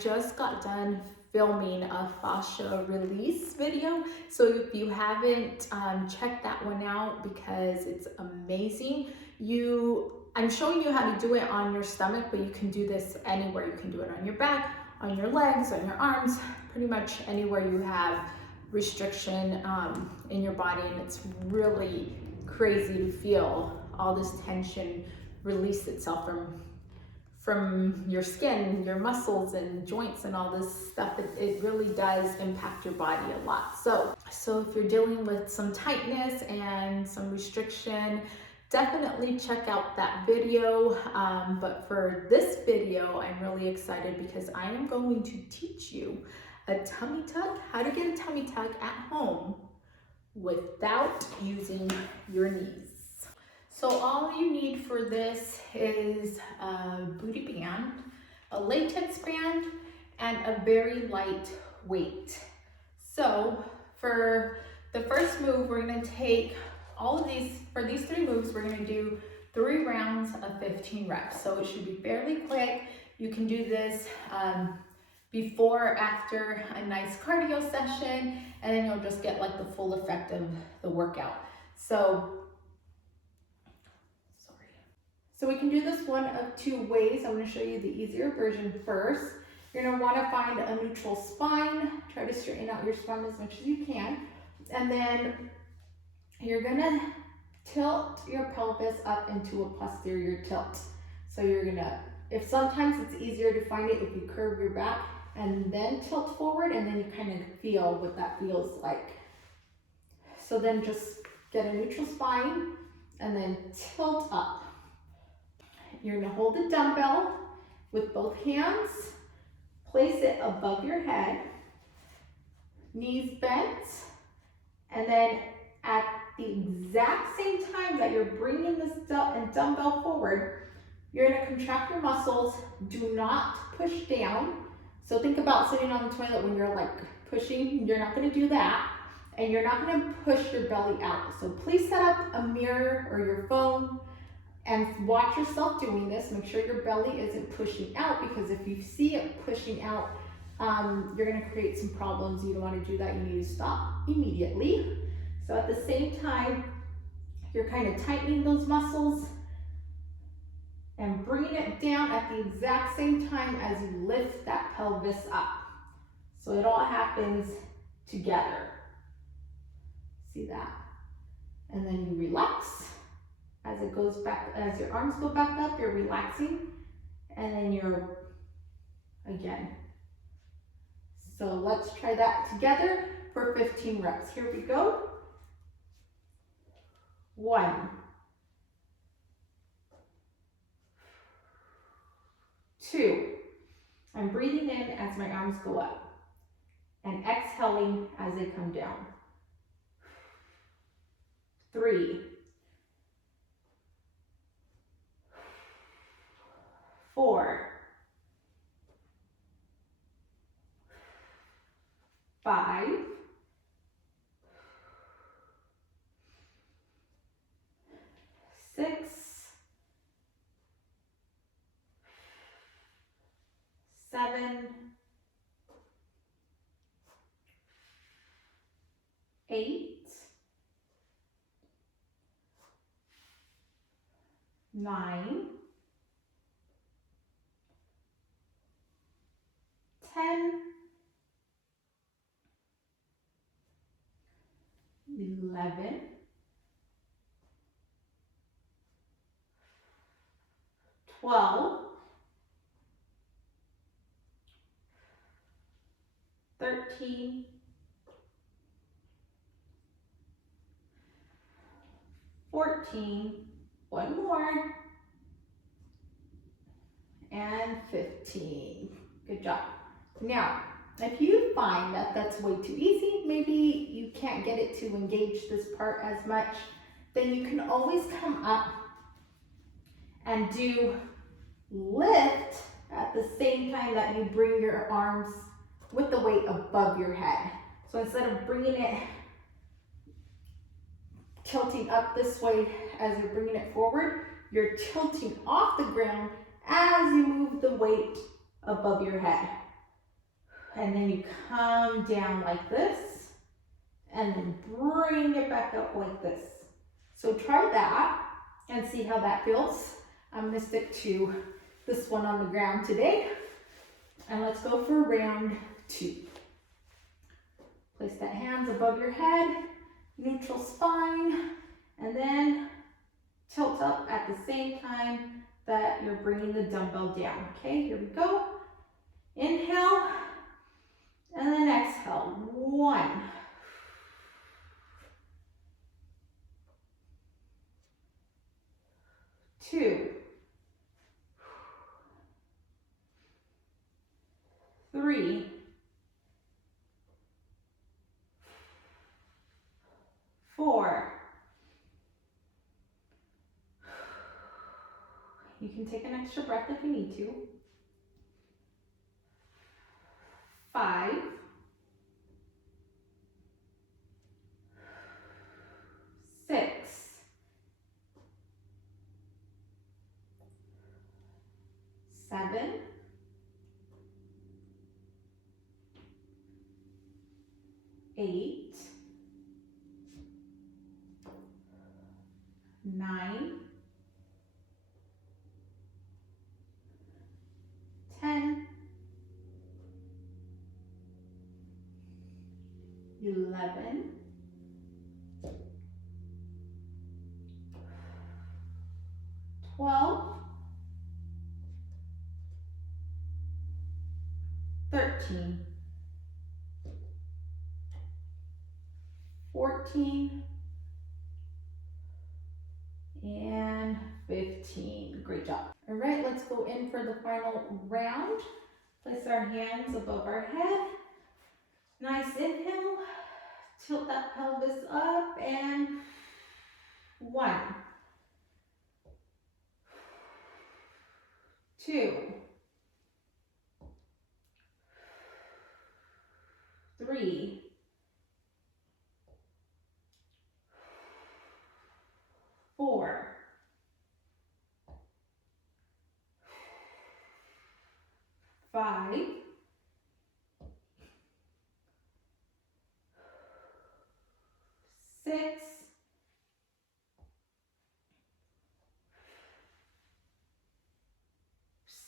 just got done filming a fascia release video. So if you haven't checked that one out, because it's amazing. I'm showing you how to do it on your stomach, but you can do this anywhere. You can do it on your back, on your legs, on your arms, pretty much anywhere you have restriction in your body. And it's really crazy to feel all this tension release itself from your skin, your muscles and joints and all this stuff. It really does impact your body a lot. So if you're dealing with some tightness and some restriction, definitely check out that video. But for this video, I'm really excited because I am going to teach you a tummy tuck, how to get a tummy tuck at home without using your knees. So all you need for this is a booty band, a latex band, and a very light weight. So for the first move, we're gonna take all of these, for these 3 moves, we're gonna do 3 rounds of 15 reps. So it should be fairly quick. You can do this before or after a nice cardio session, and then you'll just get like the full effect of the workout. So we can do this one of 2 ways. I'm going to show you the easier version first. You're going to want to find a neutral spine. Try to straighten out your spine as much as you can. And then you're going to tilt your pelvis up into a posterior tilt. So you're going to, if sometimes it's easier to find it if you curve your back and then tilt forward, and then you kind of feel what that feels like. So then just get a neutral spine and then tilt up. You're gonna hold the dumbbell with both hands, place it above your head, knees bent, and then at the exact same time that you're bringing this dumbbell forward, you're gonna contract your muscles. Do not push down. So think about sitting on the toilet when you're like pushing. You're not gonna do that. And you're not gonna push your belly out. So please set up a mirror or your phone and watch yourself doing this. Make sure your belly isn't pushing out, because if you see it pushing out, you're gonna create some problems. You don't wanna do that. You need to stop immediately. So at the same time, you're kind of tightening those muscles and bringing it down at the exact same time as you lift that pelvis up. So it all happens together. See that? And then you relax. As it goes back, as your arms go back up, you're relaxing, and then you're again. So let's try that together for 15 reps. Here we go. 1, 2. I'm breathing in as my arms go up and exhaling as they come down. 3, 4, 5, 6, 7, 8, 9, 10, 11, 12, 13, 14, one more, and 15. Good job. Now, if you find that that's way too easy, maybe you can't get it to engage this part as much, then you can always come up and do lift at the same time that you bring your arms with the weight above your head. So instead of bringing it, tilting up this way as you're bringing it forward, you're tilting off the ground as you move the weight above your head. And then you come down like this, and then bring it back up like this. So try that and see how that feels. I'm gonna stick to this one on the ground today. And let's go for round 2. Place that hands above your head, neutral spine, and then tilt up at the same time that you're bringing the dumbbell down. Okay, here we go. Inhale, and then exhale. 1, 2, 3, 4. You can take an extra breath if you need to. 5, 6, 7, 8, 9, 10, 11, 12, 13, 14, and 15. Great job. All right, let's go in for the final round. Place our hands above our head. Nice inhale. Tilt that pelvis up, and 1, 2, 3, 4, 5, 6,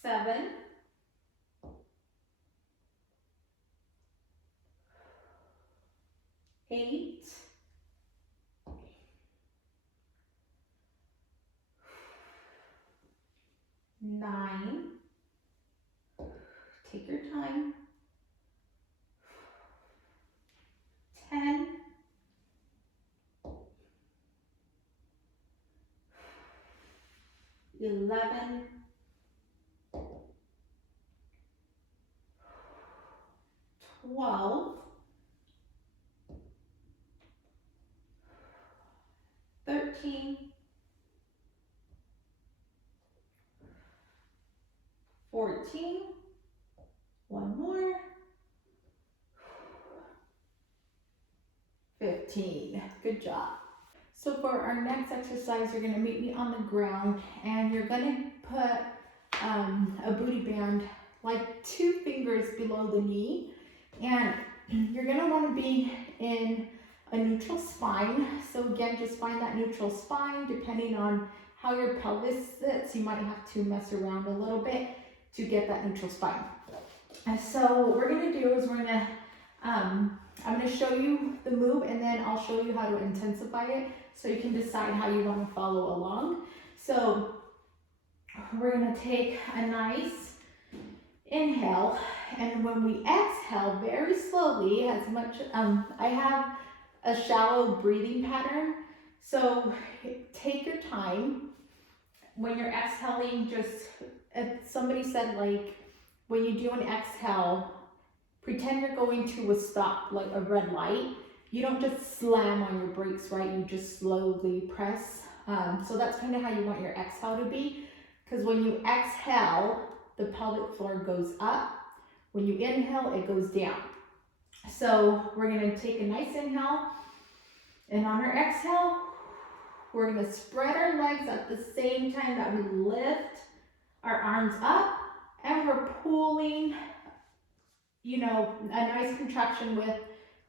7, 8, 9, take your time, 10, 11, 12, 13, 14, one more, 15. Good job. So for our next exercise, you're gonna meet me on the ground, and you're gonna put a booty band like 2 fingers below the knee, and you're gonna wanna be in a neutral spine. So again, just find that neutral spine. Depending on how your pelvis sits, you might have to mess around a little bit to get that neutral spine. And so what we're gonna do is I'm gonna show you the move, and then I'll show you how to intensify it so you can decide how you wanna follow along. So we're gonna take a nice inhale, and when we exhale very slowly, as much, I have a shallow breathing pattern, so take your time. When you're exhaling, just, somebody said, like, when you do an exhale, pretend you're going to a stop, like a red light. You don't just slam on your brakes, right? You just slowly press. So that's kind of how you want your exhale to be, because when you exhale, the pelvic floor goes up. When you inhale, it goes down. So we're gonna take a nice inhale, and on our exhale, we're gonna spread our legs at the same time that we lift our arms up, and we're pulling you know, a nice contraction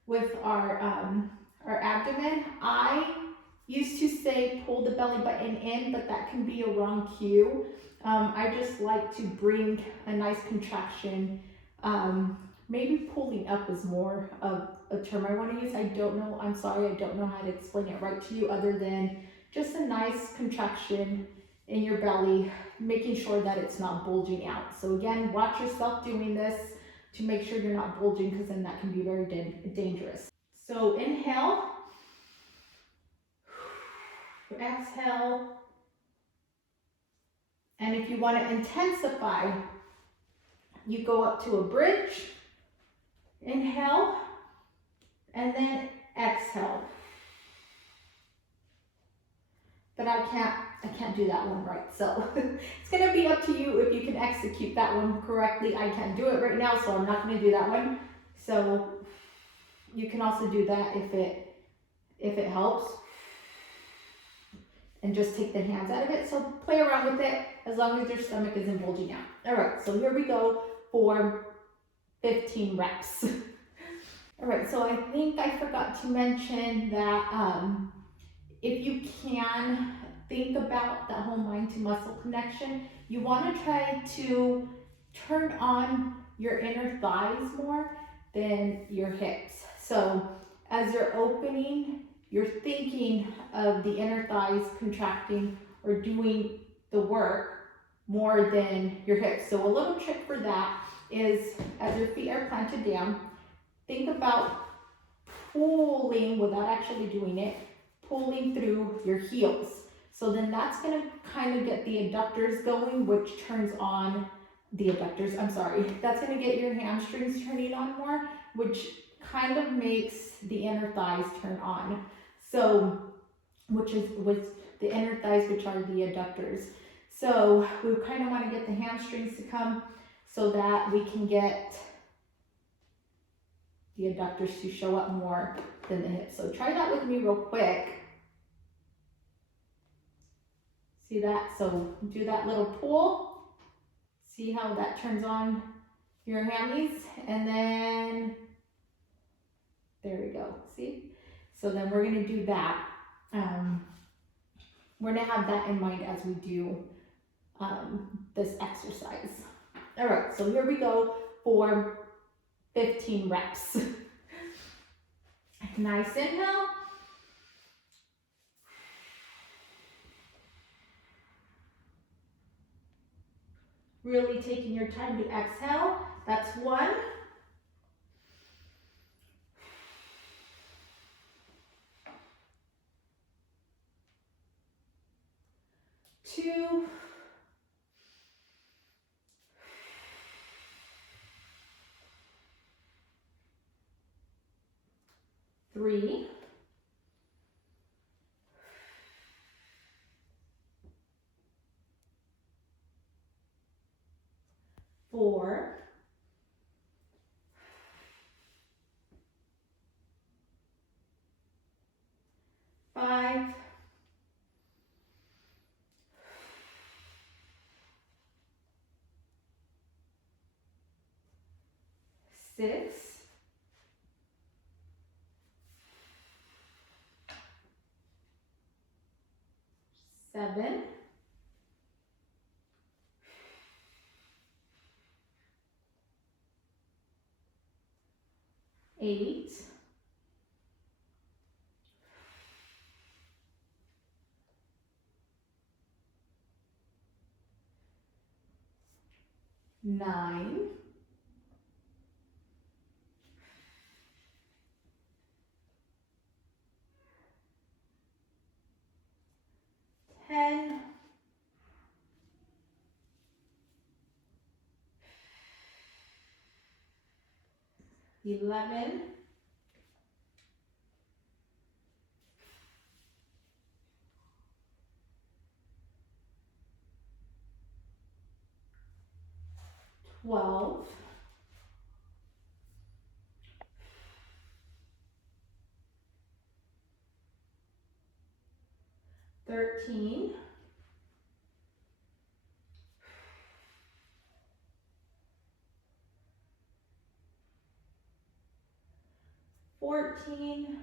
with our abdomen. I used to say pull the belly button in, but that can be a wrong cue. I just like to bring a nice contraction. Maybe pulling up is more of a term I want to use. I don't know. I'm sorry. I don't know how to explain it right to you other than just a nice contraction in your belly, making sure that it's not bulging out. So again, watch yourself doing this to make sure you're not bulging, because then that can be very dangerous. So inhale, exhale, and if you want to intensify, you go up to a bridge, inhale, and then exhale. But I can't do that one right. So it's gonna be up to you if you can execute that one correctly. I can't do it right now, so I'm not gonna do that one. So you can also do that if it helps. And just take the hands out of it. So play around with it as long as your stomach isn't bulging out. All right, so here we go for 15 reps. All right, so I think I forgot to mention that if you can think about that whole mind to muscle connection, you want to try to turn on your inner thighs more than your hips. So as you're opening, you're thinking of the inner thighs contracting or doing the work more than your hips. So a little trick for that is, as your feet are planted down, think about pulling without actually doing it, pulling through your heels. So then that's going to kind of get the adductors going, which turns on the adductors. I'm sorry. That's going to get your hamstrings turning on more, which kind of makes the inner thighs turn on. So, which is with the inner thighs, which are the adductors. So we kind of want to get the hamstrings to come so that we can get the adductors to show up more than the hips. So try that with me real quick. See that? So do that little pull. See how that turns on your hammies, and then there we go. See? So then we're going to do that. We're going to have that in mind as we do this exercise. All right, so here we go for 15 reps. Nice inhale. Really taking your time to exhale. That's 1. 2. 3. 4. 5. 6. 7. 8. 9. 10. 11. 12. 13. 14. 14,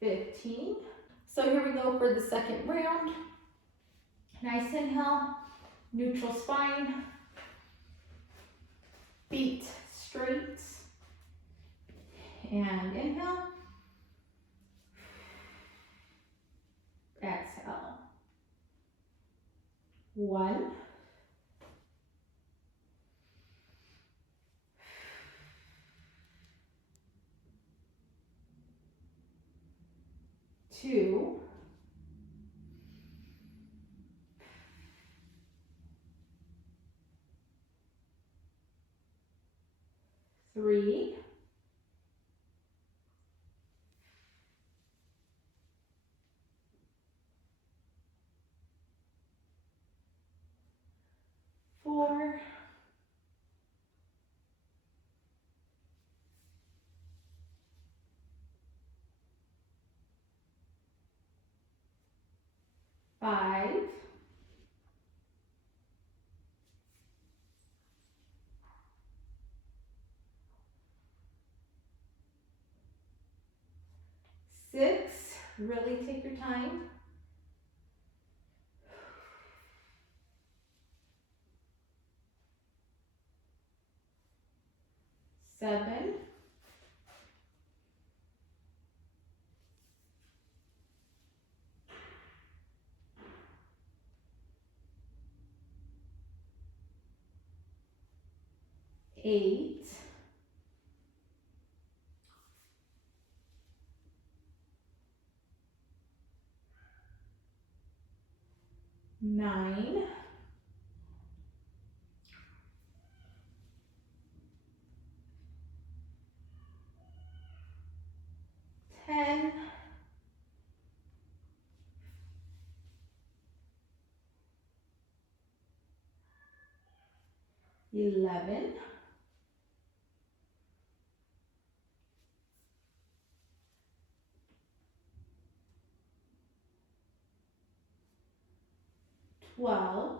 15. So here we go for the second round. Nice inhale, neutral spine, feet straight, and inhale, exhale. 1, 2, 3, 4, 5, 6, really take your time. 7, 8, 9, 10, 11, 12,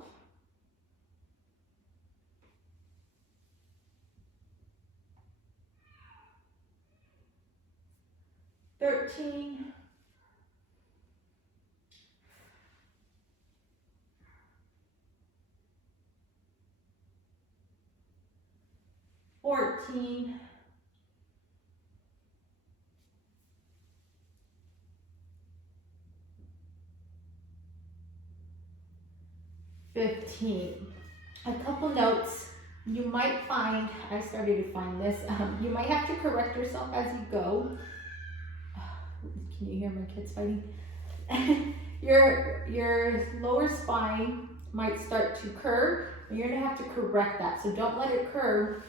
13, 14, 15. A couple notes. You might find, I started to find this, you might have to correct yourself as you go. Can you hear my kids fighting? Your lower spine might start to curve, and you're gonna have to correct that. So don't let it curve,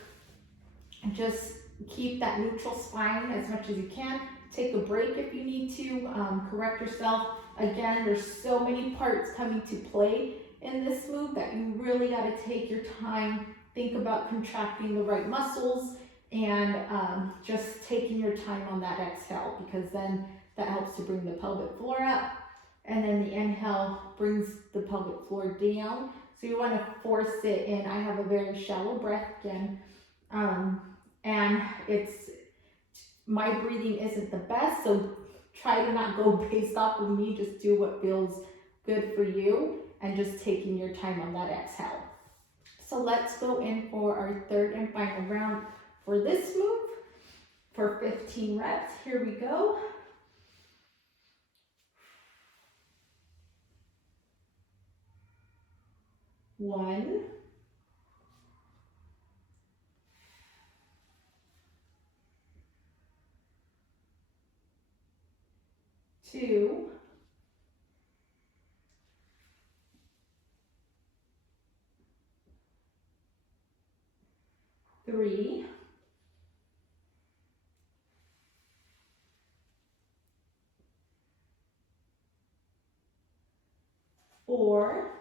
and just keep that neutral spine as much as you can. Take a break if you need to, correct yourself. Again, there's so many parts coming to play in this move that you really got to take your time, think about contracting the right muscles, and just taking your time on that exhale, because then that helps to bring the pelvic floor up, and then the inhale brings the pelvic floor down. So you want to force it in. I have a very shallow breath again, and my breathing isn't the best, so try to not go based off of me. Just do what feels good for you, and just taking your time on that exhale. So let's go in for our third and final round for this move for 15 reps. Here we go. 1, 2, 3, 4,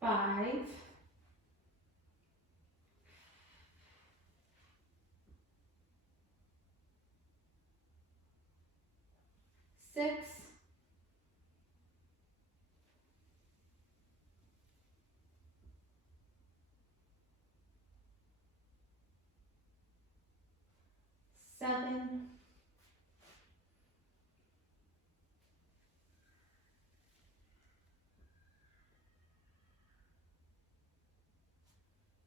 5, 6, 7,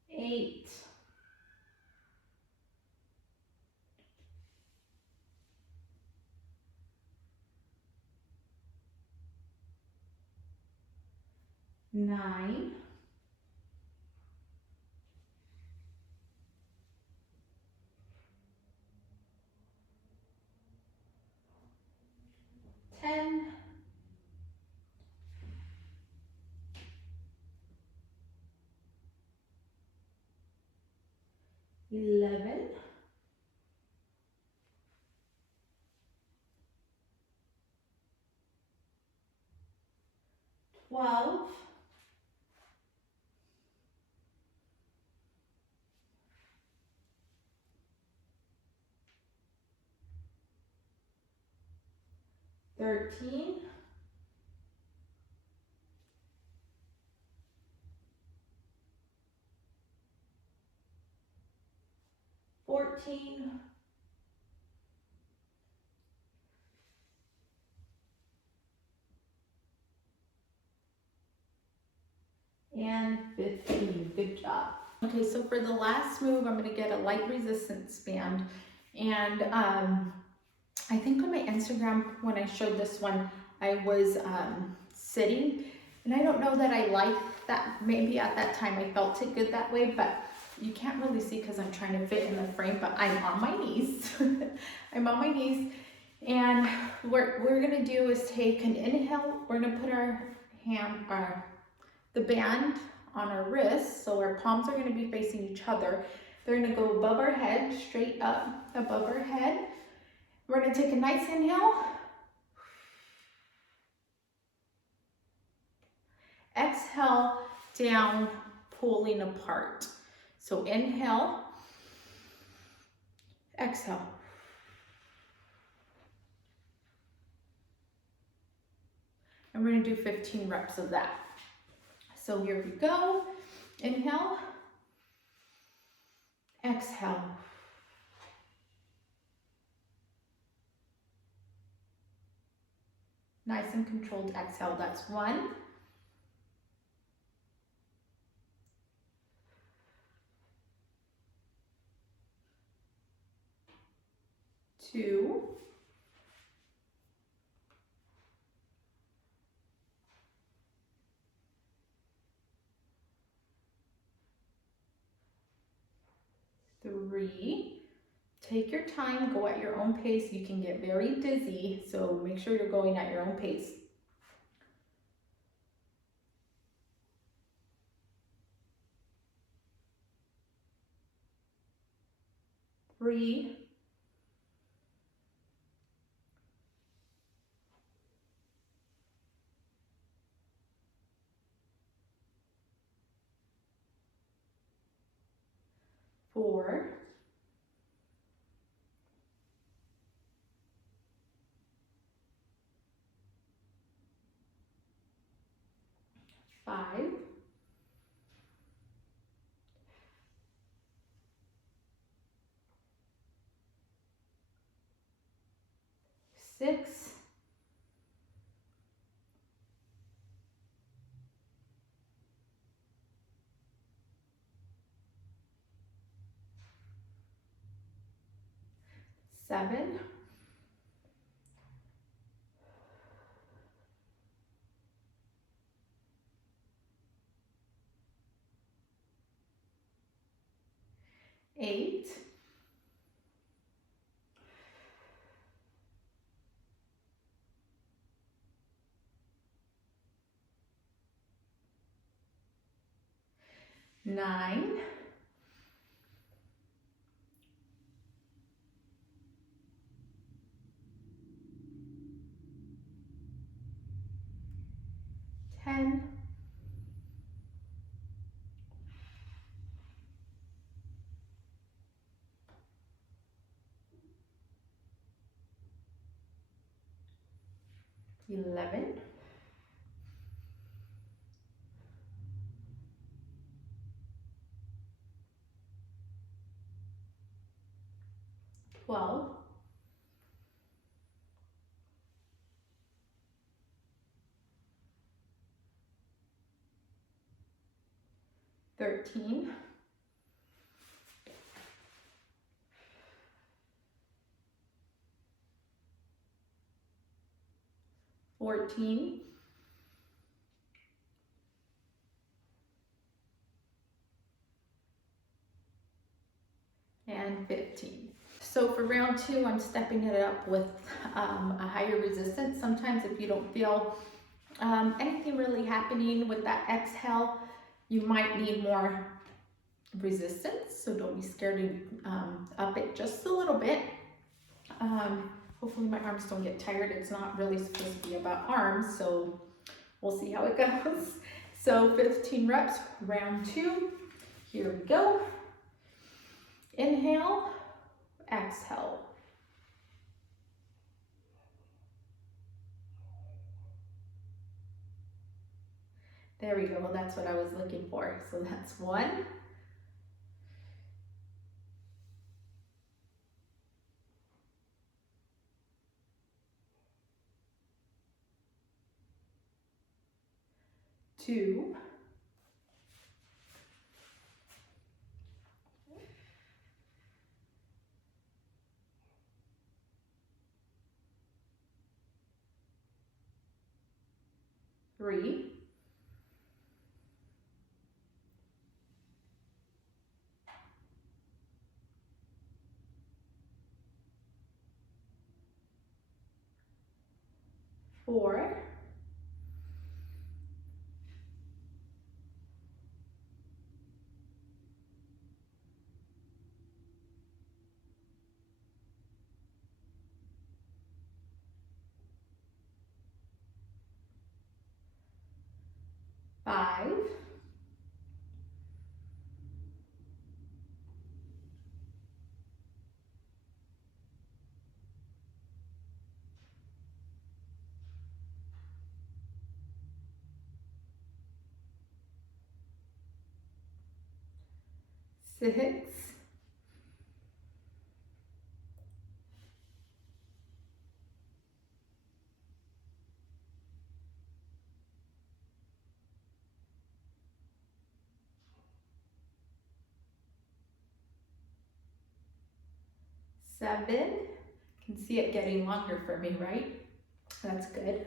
8, 9, 10, 11, 12, 13, 14, and 15. Good job. Okay, so for the last move, I'm going to get a light resistance band. And I think on my Instagram, when I showed this one, I was sitting. And I don't know that I liked that. Maybe at that time I felt it good that way, but you can't really see because I'm trying to fit in the frame, but I'm on my knees. I'm on my knees. And what we're going to do is take an inhale. We're going to put our the band on our wrists, so our palms are going to be facing each other. They're going to go above our head, straight up above our head. We're going to take a nice inhale. Exhale, down, pulling apart. So inhale, exhale. And we're going to do 15 reps of that. So here we go. Inhale, exhale. Nice and controlled exhale. That's 1. 2. 3. Take your time, go at your own pace. You can get very dizzy, so make sure you're going at your own pace. 3. 4. 5. 6. 7. 8. 9. 10. 9. 11, 12, 13, 14, and 15. So for round 2, I'm stepping it up with a higher resistance. Sometimes if you don't feel anything really happening with that exhale, you might need more resistance. So don't be scared to up it just a little bit. Hopefully my arms don't get tired. It's not really supposed to be about arms, so we'll see how it goes. So 15 reps, round 2. Here we go. Inhale, exhale. There we go, that's what I was looking for. So that's 1. 2. 3. 4. 5. 6. 7. You can see it getting longer for me, right? That's good.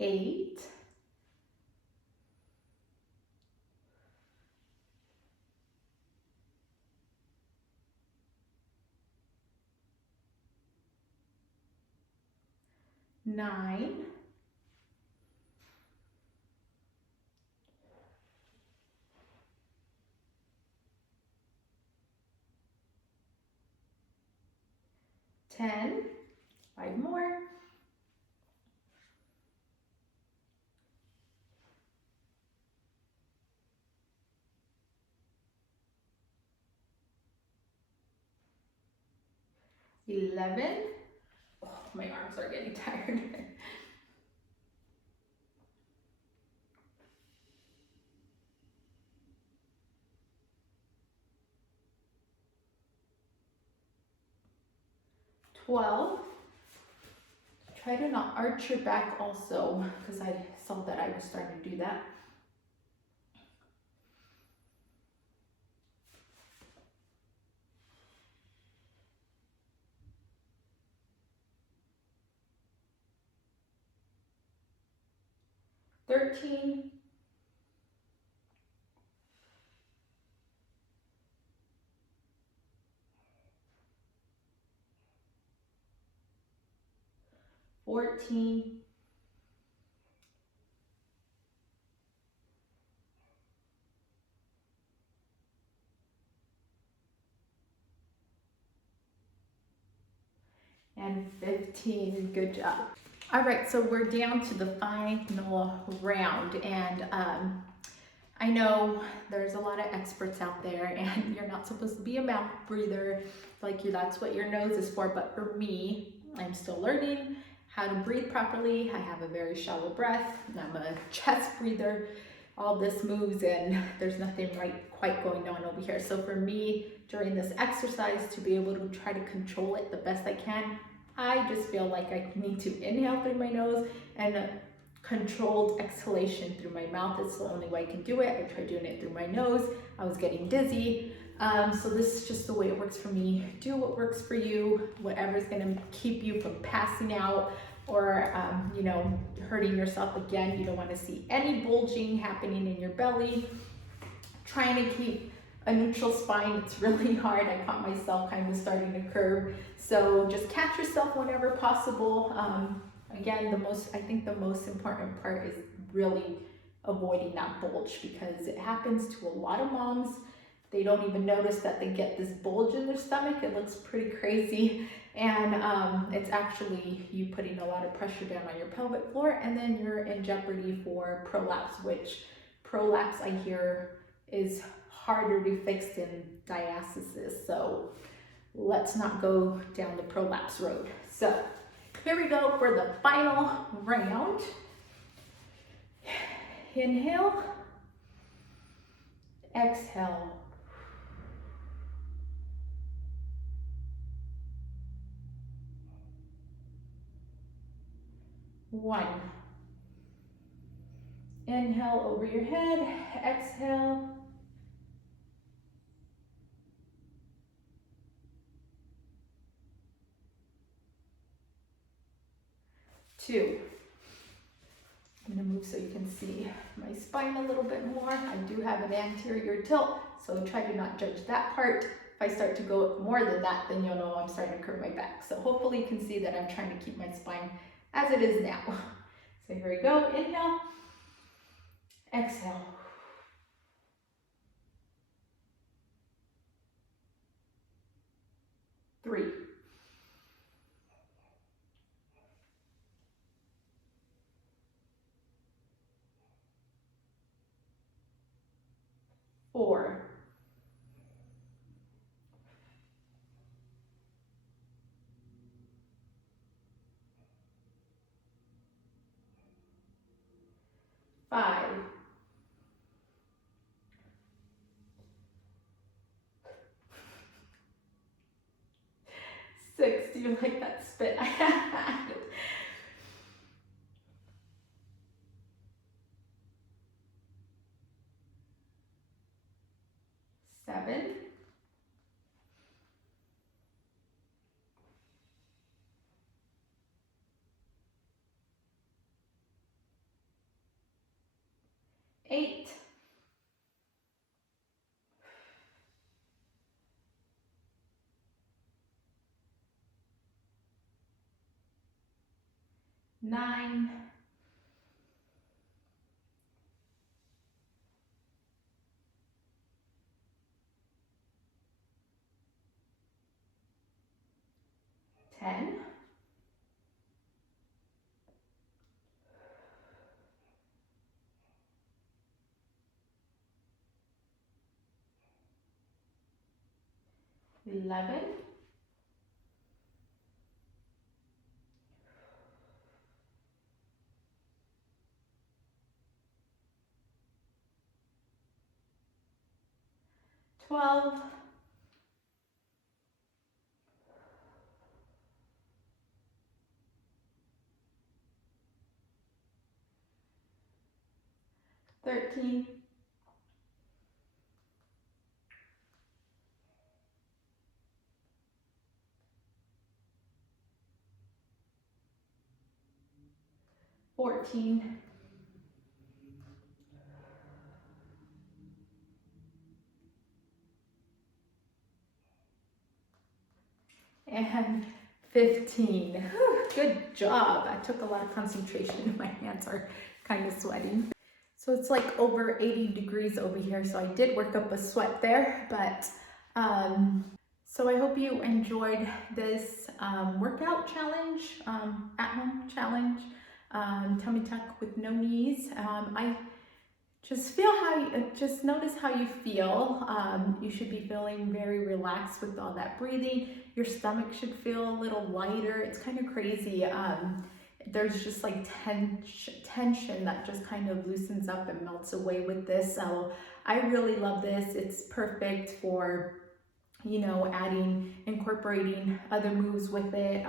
8. 9. 10. 5 more. 11. Oh, my arms are getting tired. 12. Try to not arch your back also, because I saw that I was starting to do that. 13. 14. 15. and 15. Good job. All right, so we're down to the final round, and I know there's a lot of experts out there, and you're not supposed to be a mouth breather, like that's what your nose is for, but for me, I'm still learning how to breathe properly. I have a very shallow breath, and I'm a chest breather. All this moves, and there's nothing quite going on over here. So for me, during this exercise, to be able to try to control it the best I can, I just feel like I need to inhale through my nose and a controlled exhalation through my mouth. It's the only way I can do it. I tried doing it through my nose. I was getting dizzy. So this is just the way it works for me. Do what works for you, whatever's gonna keep you from passing out or you know, hurting yourself again. You don't wanna see any bulging happening in your belly. Trying to keep a neutral spine, it's really hard. I caught myself kind of starting to curve. So just catch yourself whenever possible. Again, I think the most important part is really avoiding that bulge, because it happens to a lot of moms. They don't even notice that they get this bulge in their stomach. It looks pretty crazy. And it's actually you putting a lot of pressure down on your pelvic floor, and then you're in jeopardy for prolapse, which prolapse I hear is harder to fix than diastasis. So let's not go down the prolapse road. So here we go for the final round. Inhale, exhale. One. Inhale over your head, exhale. 2. I'm gonna move so you can see my spine a little bit more. I do have an anterior tilt, so try to not judge that part. If I start to go more than that, then you'll know I'm starting to curve my back. So hopefully you can see that I'm trying to keep my spine as it is now. So here we go, inhale, exhale. 3. 4. 5. 6. Do you like that spit I had? 7. 8. 9. 10. 11. 12. 13. 14. And 15. Whew, good job. I took a lot of concentration. My hands are kind of sweating. So it's like over 80 degrees over here. So I did work up a sweat there, but So I hope you enjoyed this workout challenge, at-home challenge, tummy tuck with no knees. I just feel just notice how you feel. You should be feeling very relaxed with all that breathing. Your stomach should feel a little lighter. It's kind of crazy. There's just like tension that just kind of loosens up and melts away with this. So I really love this. It's perfect for, you know, incorporating other moves with it.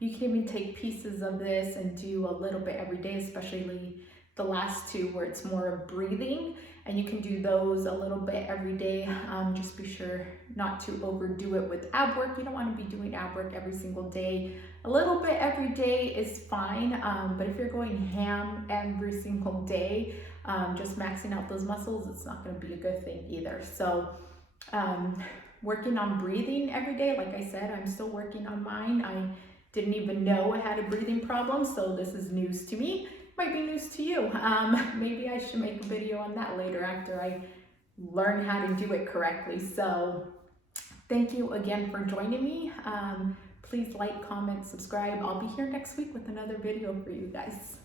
You can even take pieces of this and do a little bit every day, especially the last two where it's more of breathing, and you can do those a little bit every day. Just be sure not to overdo it with ab work. You don't want to be doing ab work every single day. A little bit every day is fine, but if you're going ham every single day, just maxing out those muscles, it's not going to be a good thing either. So working on breathing every day, like I said, I'm still working on mine. I didn't even know I had a breathing problem, so this is news to me. Might be news to you. Maybe I should make a video on that later after I learn how to do it correctly. So thank you again for joining me. Please like, comment, subscribe. I'll be here next week with another video for you guys.